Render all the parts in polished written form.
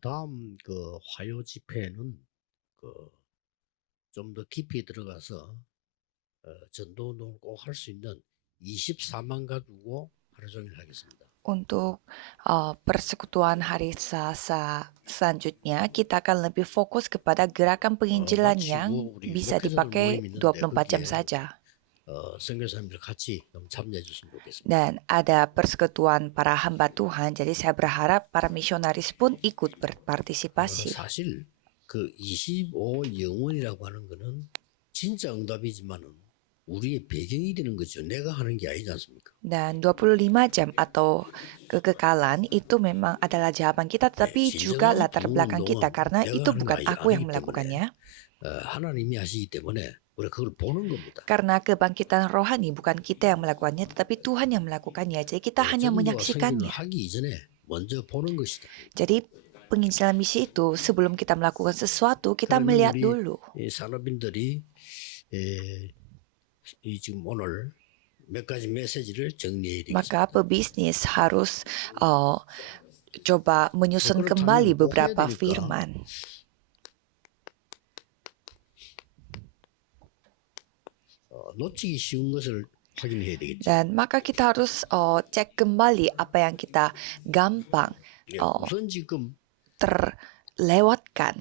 다음 그 화요 집회는 그 좀 더 깊이 들어가서 전도 운동을 꼭 할 수 있는 24만 가두고 하루 종일 하겠습니다. Untuk persekutuan hari Selasa selanjutnya, kita akan lebih fokus kepada gerakan penginjilan yang 마치고 우리 bisa 목회자들 dipakai 모임 있는데 24 jam 거기에 saja. 선교사님들 같이 좀 참여해 주시면 좋겠습니다. Dan ada persekutuan para hamba Tuhan, jadi saya berharap para misionaris pun ikut berpartisipasi. 사실 그 25 영원이라고 하는 거는 진짜 응답이지만은 우리의 배경이 되는 거죠. 내가 하는 게 아니지 않습니까? Dan 25 jam atau kekekalan itu memang adalah jawaban kita, tetapi juga 진정한 latar belakang kita, 구원 운동은 karena 내가 itu 하는 거 bukan aku yang 아니기 때문에 melakukannya. 하나님이 하시기 때문에 우리가 그걸 보는 겁니다. Karena kebangkitan rohani bukan kita yang melakukannya, tetapi Tuhan yang melakukannya. Jadi kita hanya 전도와 선교를 menyaksikannya. 하기 이전에 먼저 보는 것이다. Jadi penginjilan misi itu sebelum kita melakukan sesuatu, kita 그러면 melihat 우리 dulu. 산업인들이 이 지금 오늘 몇 가지 메시지를 정리해야 되겠습니다. Maka pebisnis harus coba menyusun kembali beberapa firman. 놓치기 쉬운 것을 확인해야 되겠죠. Dan maka kita harus cek kembali apa yang kita gampang 우선 지금 terlewatkan.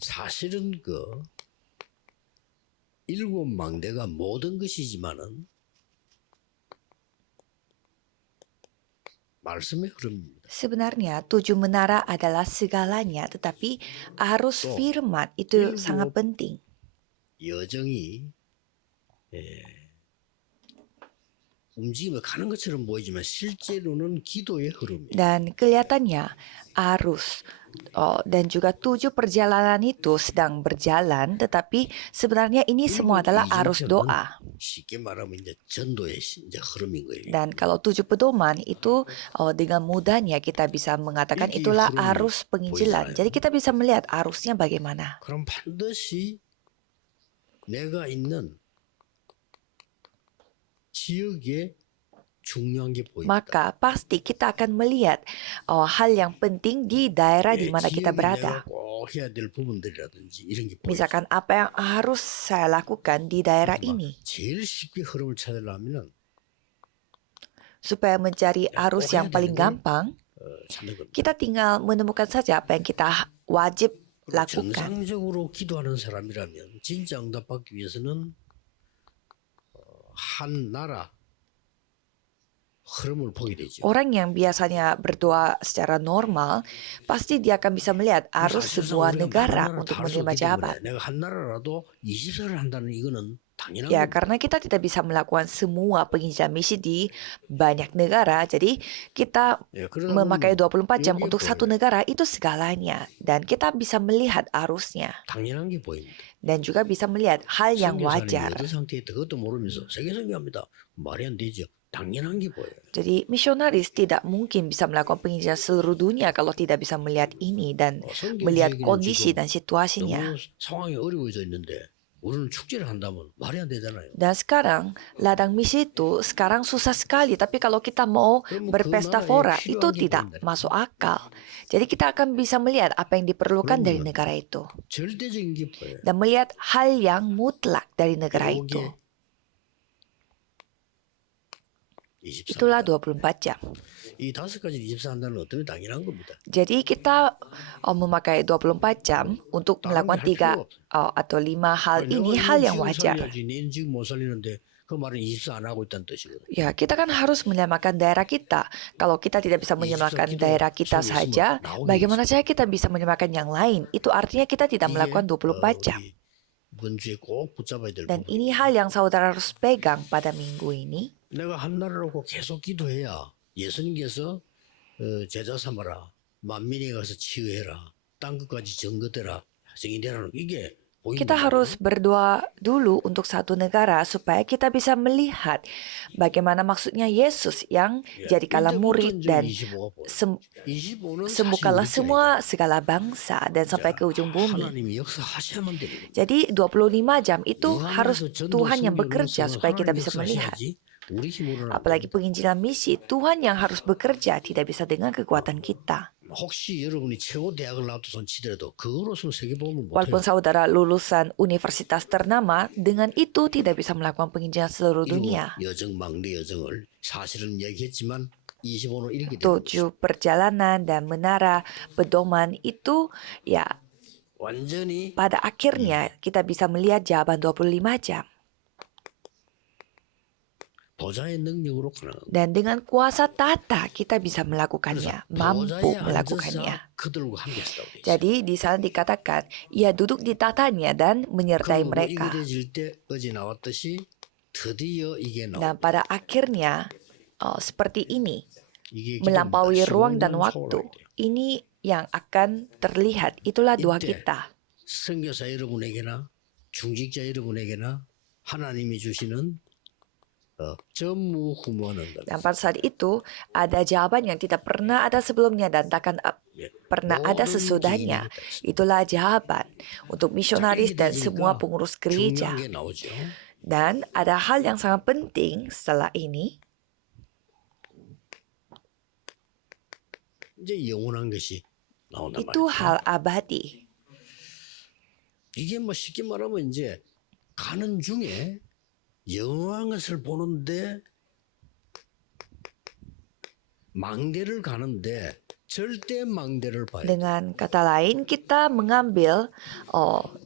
사실은 그 일곱 망대가 모든 것이지만은 말씀의 흐름입니다. Sebenarnya 7 menara adalah segalanya, tetapi arus firman itu sangat penting. 여정이 움직임을 가는 것처럼 보이지만 실제로는 기도의 흐름이에요. Dan kelihatannya arus dan juga 7 perjalanan itu sedang berjalan, tetapi sebenarnya ini semua adalah arus doa. 쉽게 말하면 이제 전도의 이제 흐름인 거예요. Dan kalau 7 pedoman itu dengan mudahnya kita bisa mengatakan itulah arus penginjilan. Jadi kita bisa melihat arusnya bagaimana. 그럼 반드시 내가 있는 지역에 중요한 게 보인다. Maka pasti kita akan melihat hal yang penting di daerah di mana kita berada. 내가 꼭 해야 될 부분들이라든지 이런 게 보이죠. Misalkan apa yang harus saya lakukan di daerah ini. 제일 쉽게 흐름을 찾으려면은 Supaya mencari arus yang paling gampang, kita tinggal menemukan saja apa yang kita wajib lakukan. 정상적으로 기도하는 사람이라면 진짜 응답받기 위해서는 한 나라 흐름을 보게 되죠. Orang yang biasanya berdoa secara normal, pasti dia akan bisa melihat arus sebuah negara untuk menerima jawaban. 내가 한 나라라도 24를 한다는 이거는 당연한 Ya, 겁니다. karena kita tidak bisa melakukan semua penginjilan misi di banyak negara, jadi kita memakai 24 jam untuk satu negara itu segalanya. Dan kita bisa melihat arusnya. 당연한 게 보입니다. Dan juga bisa melihat hal yang wajar. 어떤 상태에 그것도 모르면서 세계 선교합니다. 말이 안 되죠. 당연한 게 보여요. Jadi misionaris tidak mungkin bisa melakukan penginjilan seluruh dunia kalau tidak bisa melihat ini dan melihat kondisi dan situasinya. 너무 상황이 어려워져 있는데 우리는 축제를 한다면 말이 안 되잖아요. Dan sekarang ladang misi itu sekarang susah sekali, tapi kalau kita mau berpesta fora itu tidak masuk akal. Jadi kita akan bisa melihat apa yang diperlukan dari negara itu 절대적인 게 보여요. dan melihat hal yang mutlak dari negara itu. Itulah 24 jam. 이 5가지 24 한다는 어쩌면 당연한 겁니다. Jadi kita memakai 24 jam untuk melakukan 3 atau 5 hal ini hal yang wajar. 는 지금 못 살리는데 그 말은 24 안 하고 있다는 뜻이거든요. Ya, kita kan harus menyelamatkan daerah kita. Kalau kita tidak bisa menyelamatkan daerah kita saja, bagaimana saja kita bisa menyelamatkan yang lain? Itu artinya kita tidak melakukan 24 jam. 이번 주에 꼭 붙잡아야 될 Dan 부분. ini hal yang saudara harus pegang pada minggu ini. 내가 한 나라라고 계속 기도해야 예수님께서 제자 삼아라, 만민에 가서 치유해라, 땅 끝까지 증거되라, 증인되라는 이게 Kita harus berdoa dulu untuk satu negara supaya kita bisa melihat bagaimana maksudnya Yesus yang jadikanlah murid dan sembuhkanlah semua segala bangsa dan sampai ke ujung bumi. Jadi 25 jam itu harus Tuhan yang bekerja supaya kita bisa melihat. Apalagi penginjilan misi, Tuhan yang harus bekerja, tidak bisa dengan kekuatan kita. 혹시 여러분이 최고 대학을 나와서 치더라도 그거로서는 세계보험을 못해요. Walaupun saudara lulusan universitas ternama, dengan itu tidak bisa melakukan penginjilan seluruh dunia. 여정 망대 여정을 사실은 얘기했지만 25는 이렇게 되는 거죠. 7 perjalanan dan menara pedoman itu ya 완전히 pada akhirnya kita bisa melihat jawaban 25 jam. 보좌의 능력으로 가능합니다. Dan dengan kuasa tata kita bisa melakukannya, 그래서 mampu 보좌에 melakukannya. 앉아서 그들과 함께 했다고 돼 있어요. Jadi di sana dikatakan, ia duduk di tatanya dan menyertai 그리고 mereka. 이겨질 때 어제 나왔듯이 드디어 이게 Dan 나옵니다. pada akhirnya seperti ini, 이게 melampaui 기도입니다. ruang dan 시공간 waktu. 초월할 때. Ini yang akan terlihat, itulah doa 이때 kita. 선교사 여러분에게나 중직자 여러분에게나 하나님이 주시는 전무후무는 Dan pada saat itu ada jawaban yang tidak pernah ada sebelumnya dan takkan pernah ada sesudahnya. Itulah jawaban untuk misionaris dan semua pengurus gereja. 중요한 게 나오죠. Dan ada hal yang sangat penting setelah ini, 이제 영원한 것이 나온단 itu 말이죠. hal abadi. 이게 뭐 쉽게 말하면 이제 가는 중에 영원한 것을 보는데 망대를 가는데 절대 망대를 봐야 돼. Dengan kata lain, kita mengambil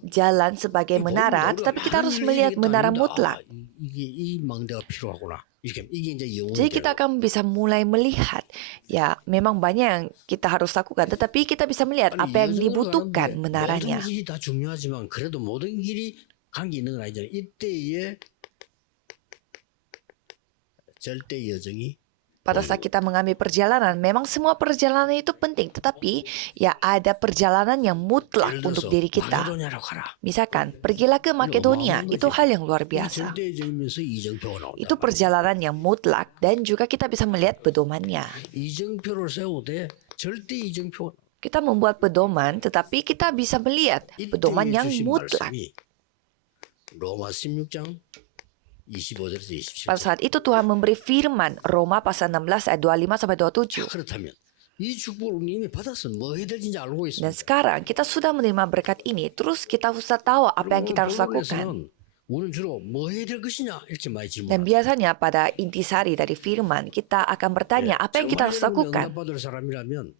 jalan sebagai menara, tetapi kita harus melihat menara mutlak. 이게 이 망대가 필요하구나. 이게 이제 영원이 Jadi kita akan bisa mulai melihat, ya memang banyak yang kita harus lakukan, tetapi kita bisa melihat apa yang dibutuhkan menaranya. 모든 길이 다 중요하지만 그래도 모든 길이 관계 있는 건 아니잖아요. 이때에 절대 여정이 Pada saat kita mengambil perjalanan, memang semua perjalanan itu penting, tetapi ya ada perjalanan yang mutlak 예를 untuk 들어서 diri kita. 마게도냐로 가라. Misalkan, pergilah ke Makedonia, itu hal yang luar biasa. 절대 여정이면서 이정표가 나온다. Itu perjalanan yang mutlak dan juga kita bisa melihat pedomannya. 이정표를 세우되 절대 이정표 Kita membuat pedoman, tetapi kita bisa melihat pedoman 이때 yang 주신 mutlak. 말씀이 로마 16장 25절에서 27절. Pada saat itu Tuhan memberi firman Roma pasal 16 ayat 25 sampai 27. 그렇다면 이 축복을 우리 이미 받았으면 뭐 해야 될지 알고 Dan 있습니다. sekarang kita sudah menerima berkat ini, terus kita sudah tahu apa yang kita harus lakukan. 우리는 주로 뭐 해야 될 것이냐 이렇게 많이 Dan 질문합니다. biasanya pada intisari dari firman kita akan bertanya apa yang kita harus lakukan. 응답받을 사람이라면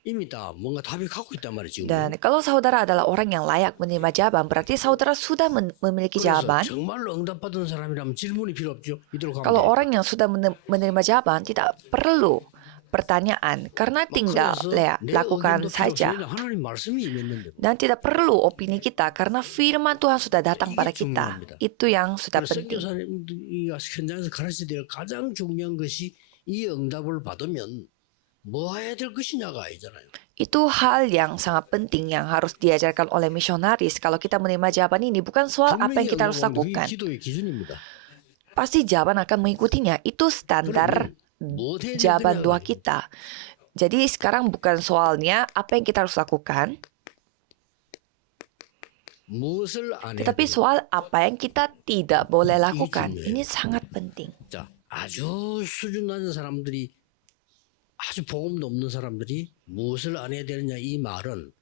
이미 다 뭔가 답이 갖고 있단 말이지. Dan kalau saudara adalah orang yang layak menerima jawaban, berarti saudara sudah memiliki 그래서 jawaban. 정말로 응답받은 사람이라면 질문이 필요 없죠. 이대로 가면 Kalau 돼요. orang yang sudah menerima jawaban tidak perlu pertanyaan karena tinggal 그래서 내 lakukan 의견도 필요 없이 saja. 왜냐면 하나님 말씀이 임했는데. Dan tidak perlu opini kita karena firman Tuhan sudah datang pada kita. Itu yang sudah 그래서 penting. 선교사님이 현장에서 가르쳐야 될 가장 중요한 것이 이 응답을 받으면 뭐 해야 될 것이냐가 아니잖아요. Itu hal yang sangat penting yang harus diajarkan oleh misionaris. Kalau kita menerima jawaban ini bukan soal apa yang kita harus 응답은 그게 lakukan. 기도의 기준입니다. Pasti jawaban akan mengikutinya. Itu standar 뭐 해야 jawaban 되느냐가 doa kita. Jadi sekarang bukan soalnya apa yang kita harus lakukan, 무엇을 안 해야 tetapi 되느냐. soal apa yang kita tidak boleh lakukan. 중요해요. Ini sangat penting. 자, 아주 수준 낮은 사람들이 아주 복음도 없는 사람들이 무엇을 안 해야 되느냐 이 말은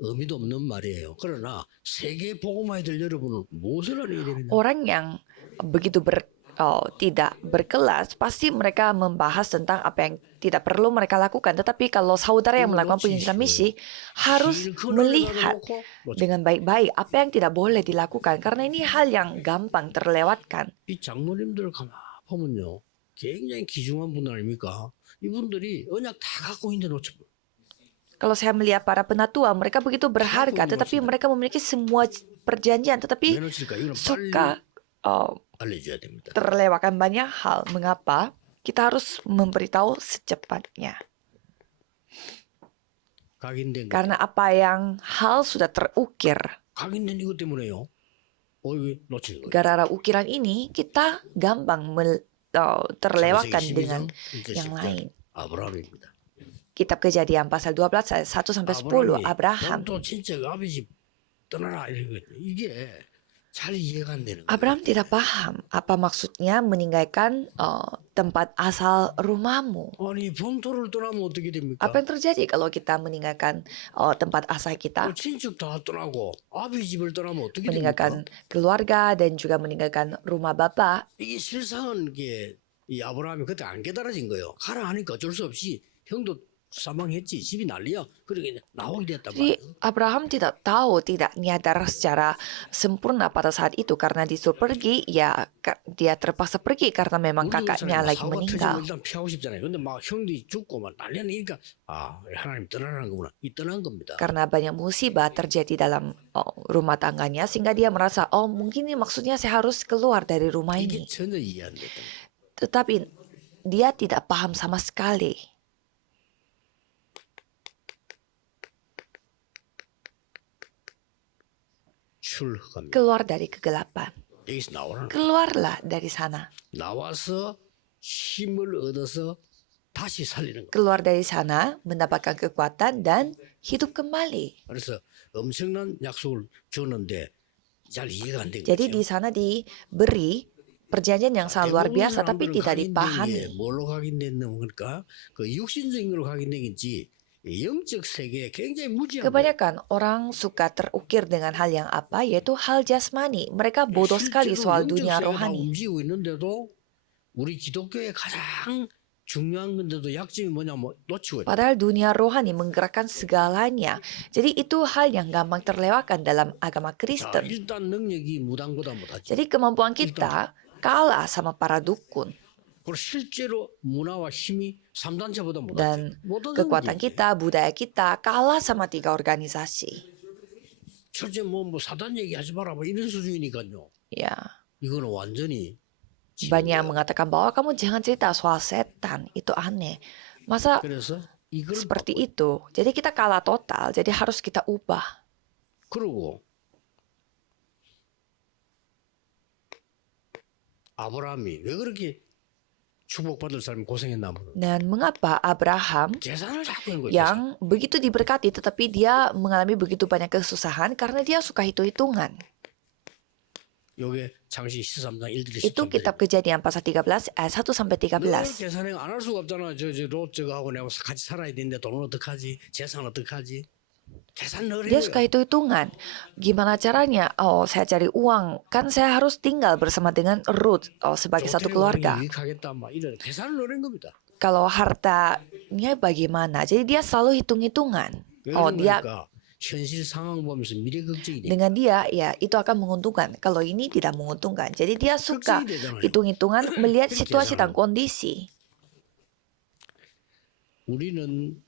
의미도 없는 말이에요. 그러나 세계 복음화에 될 여러분은 무엇을 안 해야 되느냐. Orang yang begitu tidak berkelas, pasti mereka membahas tentang apa yang tidak perlu mereka lakukan. Tetapi kalau saudara yang melakukan penginjilan misi harus melihat dengan baik-baik apa yang tidak boleh dilakukan. Karena ini hal yang gampang terlewatkan. 이 장로님들 가만 보면요, 굉장히 귀중한 분들 아닙니까? 이분들이 언약 다 갖고 있는데 놓쳐. Kalau saya melihat para penatua, mereka begitu berharga, tetapi mereka memiliki semua perjanjian, 왜 tetapi 놓칠까? 이거는 빨리 suka 알려줘야 됩니다. terlewatkan banyak hal. Mengapa? Kita harus memberitahu secepatnya. 각인된 거. Karena apa yang hal sudah terukir. 각인된 이것 때문에요. 왜 놓치는 거예요? Gara-gara ukiran ini, kita gampang terlewatkan 창세기 dengan 12장 1절 yang 10절. lain. 아브라함입니다. Kitab Kejadian pasal 12 ayat 1 sampai 10 Abraham. 또 친척 아버지 떠나라 이런 거. 이게 잘 이해가 안 되는 거예요. Abraham tidak paham apa maksudnya meninggalkan tempat asal rumahmu. 아니 본토를 떠나면 어떻게 됩니까? Apa yang terjadi kalau kita meninggalkan tempat asal kita, 친척 다 떠나고 아비 집을 떠나면 어떻게 됩니까? meninggalkan keluarga dan juga meninggalkan rumah bapak? 이게 실상은 이 아브라함이 그때 안 깨달아진 거예요. 가라 하니까 어쩔 수 없이 형도 사망했지 집이 난리야. 그러게 나오게 됐단 Jadi 말이에요. Abraham tidak tahu, tidak nyadar secara sempurna pada saat itu karena disuruh pergi, ya dia terpaksa pergi karena memang 우리도 kakaknya 그렇잖아요. lagi 사고가 meninggal. 터지면 일단 피하고 싶잖아요. 근데 막 형들이 죽고 막 난리 나니까 하나님 떠나라는 거구나. 이 떠난 겁니다. Karena banyak musibah terjadi dalam rumah tangganya sehingga dia merasa, oh mungkin ini maksudnya saya harus keluar dari rumah 이게 ini. 전혀 이해 안 됐던 거예요. Tetapi dia tidak paham sama sekali. 출흑합니다. Keluar dari kegelapan. 여기서 나오라는 거예요. Keluarlah dari sana. 나와서 힘을 얻어서 다시 살리는 거예요. Keluar dari sana, mendapatkan kekuatan dan hidup kembali. 그래서 엄청난 약속을 줬는데 잘 이해가 안 된 Jadi 거죠. di sana diberi perjanjian yang sangat luar biasa tapi tidak dipahami. 뭘로 각인됐는 거니까 그 육신적인 걸로 각인된 건지 영적 세계에 굉장히 무지한 거예요. Kebanyakan orang suka terukir dengan hal yang apa, yaitu hal jasmani. Mereka bodoh sekali 실제로 soal 영적 dunia 세계가 다 rohani. 움직이고 있는데도 우리 기독교의 가장 중요한 건데도 약점이 뭐냐면 놓치고 있다. Padahal dunia rohani menggerakkan segalanya. Jadi itu hal yang gampang terlewatkan dalam agama 자, Kristen. 일단 능력이 무당보다 못하죠. Jadi kemampuan kita kalah sama para dukun. 그리고 실제로 문화와 힘이 3단체보다 못하죠. Dan 못하는 kekuatan 거지. kita, budaya kita kalah sama 3 organisasi. 철저히 뭐 사단 얘기하지 마라 뭐 이런 수준이니까요. Ya, 이거는 완전히 banyak yang mengatakan bahwa kamu jangan cerita soal setan. Itu aneh. Masa 그래서 이걸 seperti itu? Jadi kita kalah total. Jadi harus kita ubah. 그러고 아브라함이 왜 그렇게 축복받을 사람이 고생했나 모르. Dan mengapa Abraham 계산을 자꾸 한 거예요. yang begitu diberkati tetapi dia mengalami begitu banyak kesusahan karena dia suka hitung-hitungan. 요게 창시 13장 1절 Itu kitab Kejadian pasal 13 ayat 1 sampai 늘 13. 계산해 안 할 수가 없잖아. 롯 저거하고 내가 같이 살아야 되는데 돈은 어떡하지? 재산 어떡하지? 계산 늘 Dia 해요. suka hitung-hitungan. Gimana caranya? Oh, saya cari uang. Kan saya harus tinggal bersama dengan Ruth sebagai satu keluarga. 유익하겠다 막 이런 계산을 노린 겁니다. Kalau hartanya bagaimana? Jadi dia selalu hitung-hitungan. 왜 Oh, 그런 dia 거니까 현실 상황 보면서 미래 걱정이 돼. dengan dia ya itu akan menguntungkan. Kalau ini tidak menguntungkan. Jadi dia suka 걱정이 되잖아요. hitung-hitungan melihat 그렇게 situasi dan 계산하는 kondisi. 우리는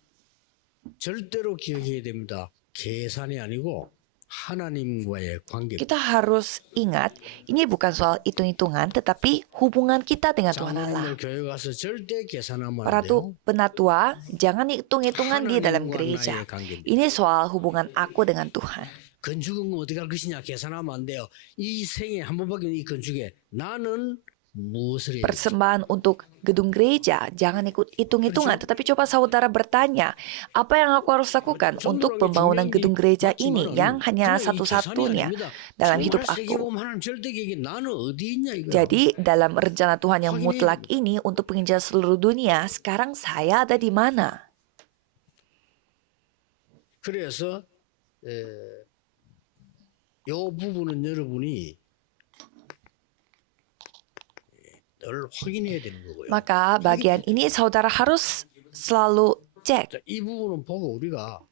절대로 기억해야 됩니다. 계산이 아니고 하나님과의 관계. Kita harus ingat, ini bukan soal hitung-hitungan, tetapi hubungan kita dengan Tuhan Allah. 장로님들 교회 가서 절대 계산하면 안 Para 돼요. penatua, jangan hitung-hitungan di dalam 하나님과 gereja. 나의 관계입니다. Ini soal hubungan aku dengan Tuhan. 건축은 어떻게 할 것이냐 계산하면 안 돼요. 이 생에 한 번밖에 이 건축에 나는 무엇을 해야 될지. Persembahan untuk gedung gereja, jangan ikut hitung-hitungan, tetapi coba saudara bertanya, apa yang aku harus lakukan untuk pembangunan gedung gereja ini yang hanya satu-satunya dalam hidup aku. Jadi dalam rencana Tuhan yang mutlak ini untuk penginjilan seluruh dunia, sekarang saya ada di mana? 그래서 요 부분은 여러분이 늘 확인해야 되는 거고요. Maka bagian ini saudara harus selalu cek. 자, 이 부분은 보고 우리가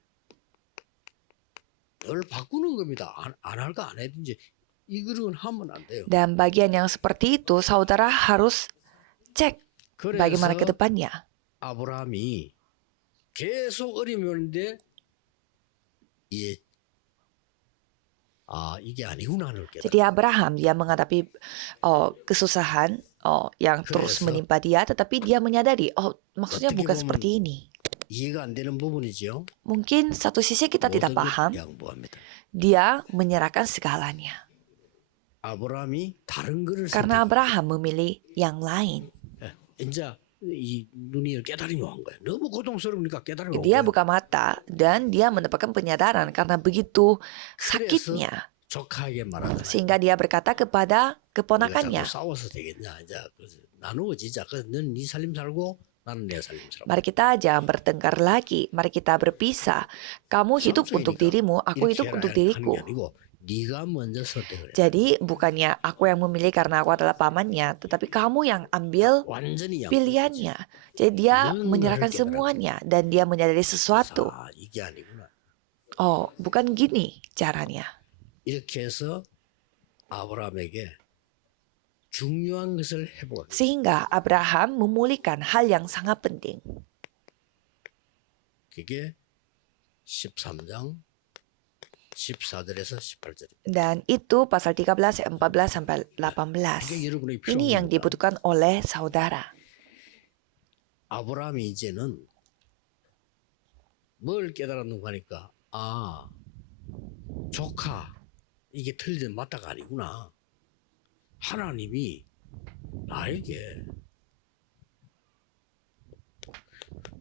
늘 바꾸는 겁니다. 안 할까 안 해든지 이거는 하면 안 돼요. Dan bagian yang seperti itu saudara harus cek bagaimana ke 그래서 depannya. 아브라함이 계속 어려움인데 이게 아니구나 하는 게. Jadi Abraham dia menghadapi kesusahan yang terus 그래서 menimpa dia, tetapi dia menyadari, maksudnya 어떻게 bukan 보면 seperti ini. 이해가 안 되는 부분이죠. Mungkin satu sisi kita tidak 모든 걸 paham, 양보합니다. dia menyerahkan segalanya. 아브라함이 다른 거를 Karena 선택. Abraham memilih yang lain. 이제 이 눈이 깨달음이 온 거예요. 너무 고통스러우니까 깨달음이 온 Dia 거예요. buka mata dan dia mendapatkan penyadaran karena begitu sakitnya. 조카에게 말하더라. Sehingga dia berkata kepada 내가 자꾸 keponakannya, 싸워서 되겠냐? 이제 나누어지자. 너는 네 살림 살고 나는 내 살림 살고. mari kita jangan bertengkar lagi, mari kita berpisah. Kamu hidup untuk 성적이니까 dirimu, aku 이렇게 hidup 해라 untuk 하는 게 diriku. 아니고 네가 먼저 선택을 해. Jadi bukannya aku yang memilih karena aku adalah pamannya, tetapi kamu yang ambil 완전히 양보했지. pilihannya. Jadi dia 넌 menyerahkan 나를 깨달았다. semuanya dan dia menyadari sesuatu. 아, 이게 아니구나. Oh, bukan gini caranya. 이렇게 해서 아브라함에게 중요한 것을 해보고 Sehingga Abraham memulihkan hal yang sangat penting. 그게 13장 14절에서 18절. Dan itu pasal 13, 14 sampai 18. 이게 여러분의 Ini yang 필요합니다. dibutuhkan oleh saudara. 아브라함이 이제는 뭘 깨달았는가 하니까 아 조카 이게 틀리든 맞다가 아니구나. 하나님이 나에게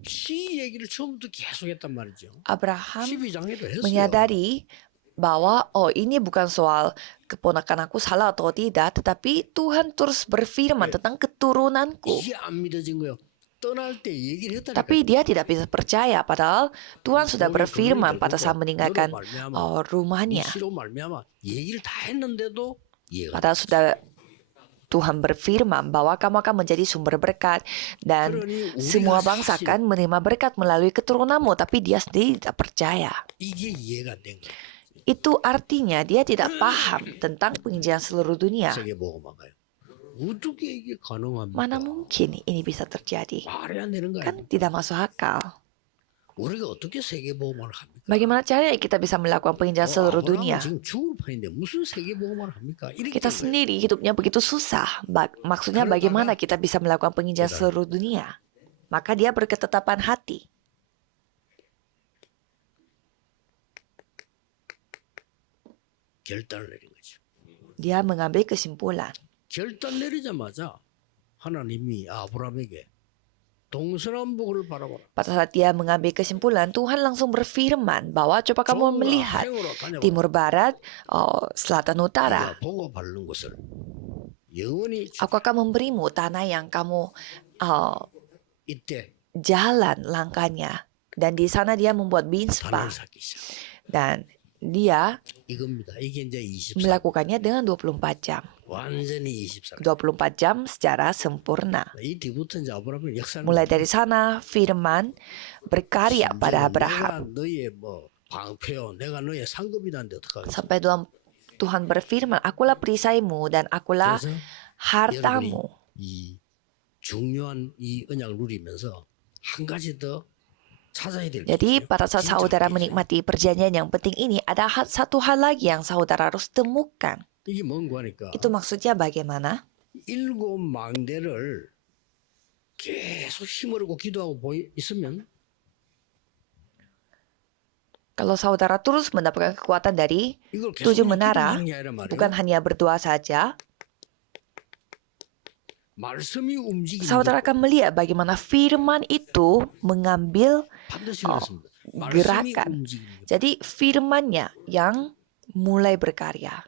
시 얘기를 처음부터 계속 했단 말이죠. Abraham 12장에도 했어요. menyadari bahwa oh ini bukan soal keponakan aku salah atau tidak, tetapi Tuhan terus berfirman tentang keturunanku. 이게 안 믿어진 거예요. 떠날 때 얘기를 했다니까. Tapi dia tidak bisa percaya, padahal Tuhan sudah berfirman pada saat meninggalkan rumahnya. 시로 말미암아 얘기를 다 했는데도 이해가 Padahal sudah Tuhan berfirman bahwa kamu akan menjadi sumber berkat dan 그러니 semua 우리가 bangsa 사실 akan menerima berkat melalui keturunanmu, tapi dia sendiri tidak percaya. 이게 이해가 안 된 거예요. Itu artinya dia tidak paham tentang penginjilan seluruh dunia. 세계 복음화가요. 어떻게 이게 가능합니까? Mana mungkin ini bisa terjadi? 말이 안 되는 거예요. Kan tidak masuk akal. 우리가 어떻게 세계 복음화를 합니까? Bagaimana caranya kita bisa melakukan penginjilan seluruh 아브라함은 dunia? 지금 죽을 판인데 무슨 세계 복음화를 합니까? 이렇게 Kita sendiri hidupnya begitu susah. Maksudnya bagaimana kita bisa melakukan penginjilan seluruh dunia? Maka dia berketetapan hati. 결단을 내린 거죠. Dia mengambil kesimpulan. 결단 내리자마자 하나님이 아브라함에게 동서남북을 바라보라. Pada saat dia mengambil kesimpulan, Tuhan langsung berfirman bahwa coba kamu melihat 행으로 다녀봐. timur barat, selatan utara. 네가 보고 바르는 곳을 영원히 Aku akan memberimu tanah yang kamu 이때 jalan langkahnya. Dan di sana dia membuat 단을 binspa. 쌓기 시작. Dan dia 이겁니다. 이게 이제 24. melakukannya dengan 24 jam. 완전히 24. 24 jam secara sempurna. 이 뒤부터 이제 아브라함의 역사는 Mulai dari sana firman berkarya pada Abraham. 내가 너의 뭐 방패요, 내가 너의 상급이다는데 어떡하겠어? Sampai Tuhan berfirman, akulah perisaimu dan akulah 그래서 hartamu. 이 중요한 이 언약을 누리면서 한 가지 더 찾아야 될 게 Jadi 있어요. pada saat 진짜 saudara 있어요. menikmati perjanjian yang penting ini, ada satu hal lagi yang saudara harus temukan. 이게 뭔가 하니까 Itu maksudnya bagaimana? 일곱 망대를 계속 힘으로 기도하고 있으면 Kalau saudara terus mendapatkan kekuatan dari 이걸 7 계속 menara, 기도하는 게 아니라 말이에요. bukan hanya berdoa saja, 말씀이 움직이는 saudara 게 akan melihat bagaimana firman itu mengambil 반드시 그렇습니다. 말씀이 gerakan. 움직이는 게 Jadi firmannya yang mulai berkarya.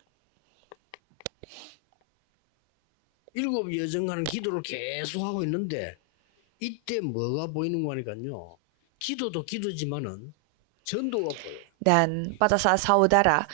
일곱 여정하는 기도를 계속 하고 있는데 이때 뭐가 보이는 거니까요. 기도도 기도지만은 전도가 보여요. Dan pada saat saudara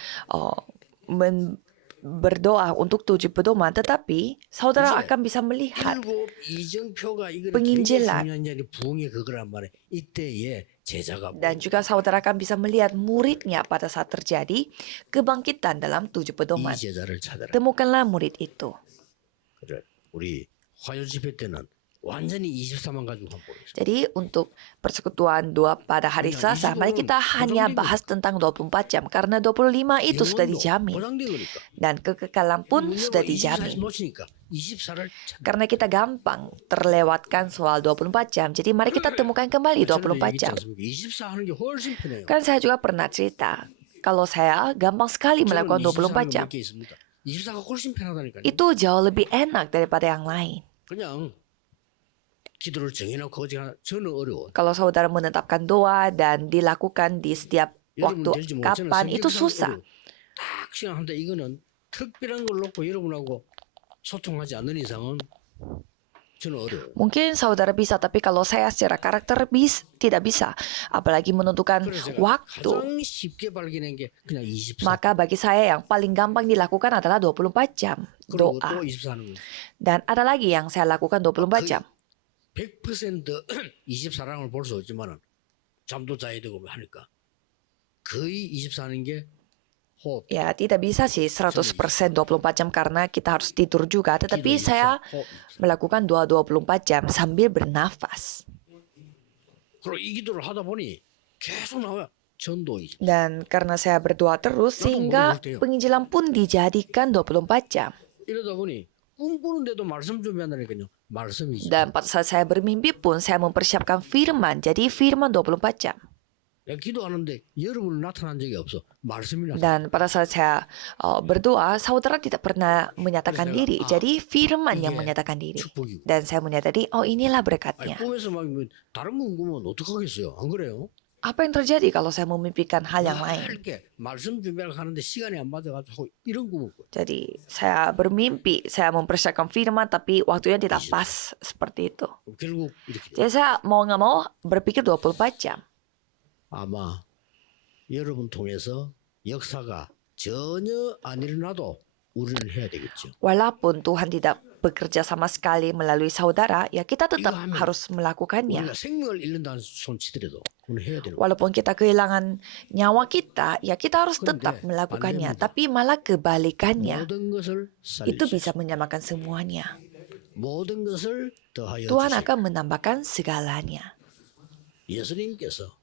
berdoa untuk 7 pedoman, tetapi saudara 이제 akan bisa melihat 일곱 이정표가 이거는 굉장히 penginjilan. 중요한 자리 부흥의 그거란 말이에요. 이때에 제자가 Dan juga saudara akan bisa melihat muridnya pada saat terjadi kebangkitan dalam 7 이 pedoman. 제자를 찾아라. Temukanlah murid itu. 그래. 우리 화요 집회 때는 완전히 24만 가지고 한번 보겠습니다. Jadi untuk persekutuan doa pada hari Nah, Selasa, itu mari kita hanya bodoh bahas tentang 24 jam karena 25 itu sudah dijamin 보장된 거니까. dan kekekalan pun sudah 24 dijamin. 놓치니까 24를 Karena kita gampang terlewatkan soal 24 jam, jadi mari kita temukan kembali 24 jam. 24 하는 게 훨씬 편해요. Kan saya juga pernah cerita, kalau saya gampang sekali melakukan 24 jam. 24가 훨씬 편하다니까요. Itu jauh lebih enak daripada yang lain. 그냥 기도를 정해놓고 저는 어려워. Kalau saudara menetapkan doa dan dilakukan di setiap waktu 여러분 될지 모르겠지만 kapan, itu 성격상 susah. 어려워. 딱 생각한다. 이거는 특별한 걸 놓고 여러분하고 소통하지 않는 이상은 저는 어려워요. Mungkin saudara bisa, tapi kalau saya secara karakter tidak bisa. Apalagi menentukan 그래서 제가 waktu. 가장 쉽게 발견한 게 그냥 24. Maka bagi saya yang paling gampang dilakukan adalah 24 jam 그리고 doa. 또 24하는 거예요. Dan ada lagi yang saya lakukan 24 jam. 100% 24랑을 볼 수 없지만 잠도 자야 되고 하니까 거의 24하는 게 호흡. Ya, tidak bisa sih 100% 24 jam karena kita harus tidur juga. Tetapi saya melakukan 24 jam sambil bernafas. 그리고 이 기도를 하다 보니 계속 나와요. 전도 24. Dan karena saya berdoa terus sehingga penginjilan pun dijadikan 24 jam. 이러다 보니 꿈꾸는데도 말씀 준비한다니까요. 말씀이. Dan pada saat saya bermimpi pun saya mempersiapkan firman. Jadi firman 24 jam. 내가 기도하는데 여러분은 나타난 적이 없어. 말씀이 나타나. Dan pada saat saya berdoa, saudara tidak pernah menyatakan diri. Jadi firman yang menyatakan diri. 축복이고. Dan saya menyadari, oh inilah 아니, berkatnya. 꿈에서 막 다른 건 꾸면 어떡하겠어요? 안 그래요? Apa yang terjadi kalau saya memimpikan hal yang lain? 이렇게 말씀 준비를 하는데 시간이 안 맞아가지고 이런 꿈을 꿔요. Jadi saya bermimpi, saya mempersiapkan firman tapi waktunya tidak pas seperti itu. 결국 이렇게. Jadi saya mau nggak mau berpikir 24 jam. 아마 여러분 통해서 역사가 전혀 안 일어나도 우리는 해야 되겠죠. Walaupun Tuhan tidak bekerja sama sekali melalui saudara, ya kita tetap harus melakukannya. 우리가 생명을 잃는다는 손치더라도 우리는 해야 되는 거예요. Walaupun kita kehilangan nyawa kita, ya kita harus tetap melakukannya. Tapi malah kebalikannya, 모든 것을 itu 살리시고 bisa menyamakan semuanya. 모든 것을 더하여 Tuhan 주시고 akan menambahkan segalanya. 예수님께서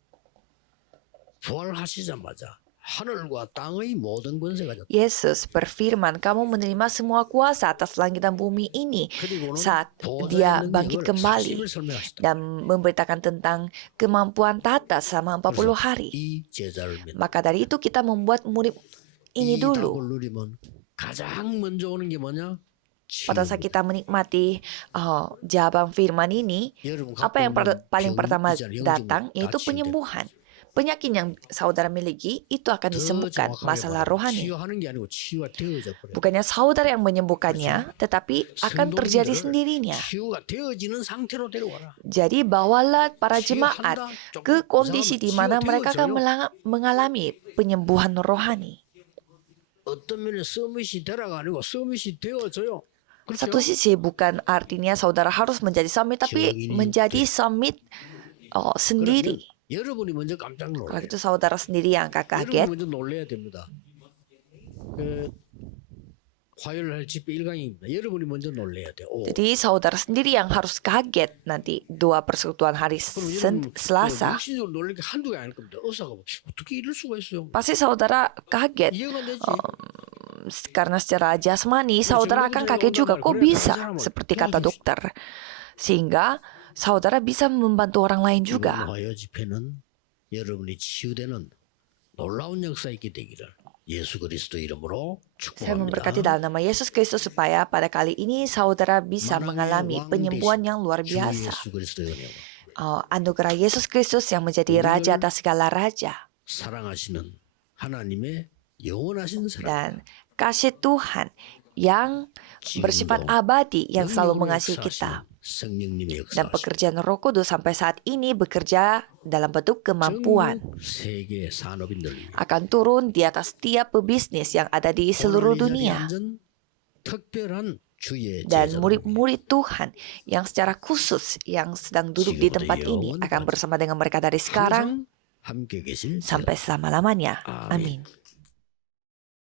부활하시자마자 하늘과 땅의 모든 권세가 졌다. Yesus berfirman, kamu menerima semua kuasa atas langit dan bumi ini 그리고는 saat 보좌의 dia bangkit 능력을 kembali 40을 설명하셨다. dan memberitakan tentang kemampuan tata selama 40 hari. 이 제자를 믿는 Maka dari itu kita membuat murid ini 이 dulu. 답을 누리면 가장 먼저 오는 게 뭐냐? Pada saat kita menikmati jawaban firman ini, 여러분 apa yang paling pertama 영적인 datang 다 yaitu 치유돼. penyembuhan. Penyakit yang saudara miliki itu akan 더 disembuhkan, 정확하게 masalah 말하면 rohani. 치유하는 게 아니고 치유가 되어져 버려. Bukannya saudara yang menyembuhkannya, tetapi akan terjadi sendirinya. 치유가 되어지는 상태로 데려와라. Jadi bawalah para jemaat 치유한다. ke 조금 kondisi di mana 치유되어져요. mereka akan mengalami penyembuhan rohani. 어떤 면에 서밋이 되라가 아니고 서밋이 되어져요. Satu sisi bukan artinya saudara harus menjadi summit, tapi menjadi summit sendiri. 여러분이 먼저 깜짝 Kalau 놀라요. itu saudara sendiri yang akan 여러분이 kaget. 먼저 놀라야 됩니다. 화요일 집회 1강입니다. 여러분이 먼저 놀라야 돼요. 오. Jadi saudara sendiri yang harus kaget nanti dua persekutuan hari Selasa. 육신적으로 놀랄 게 한두 개 아닐 겁니다. 의사가 어떻게 이럴 수가 있어요? Pasti saudara kaget. 이해가 되지? Karena secara jasmani saudara akan kaget juga. Kok bisa? Seperti kata dokter. Sehingga saudara bisa membantu orang lain juga. 이번 화요 집회는 여러분이 치유되는 놀라운 역사 있게 되기를 예수 그리스도 이름으로 Saya memberkati 축복합니다. dalam nama Yesus Kristus supaya pada kali ini saudara bisa mengalami penyembuhan yang luar 주 biasa. 예수 그리스도의 은혜와 Anugerah Yesus Kristus yang menjadi Raja atas segala Raja. 사랑하시는 하나님의 영원하신 사랑 Dan kasih Tuhan yang bersifat abadi yang selalu mengasihi kita. 성령님의 Dan 역사 pekerjaan Roh Kudus sampai saat ini bekerja dalam bentuk kemampuan. 세계 산업인들 Akan turun di atas tiap pebisnis yang ada di seluruh dunia. 특별한 주의 Dan 제자들 murid-murid Tuhan yang secara khusus yang sedang duduk di tempat ini akan bersama dengan mereka dari sekarang 항상 함께 계실 sampai selama-lamanya. 아멘. Amin.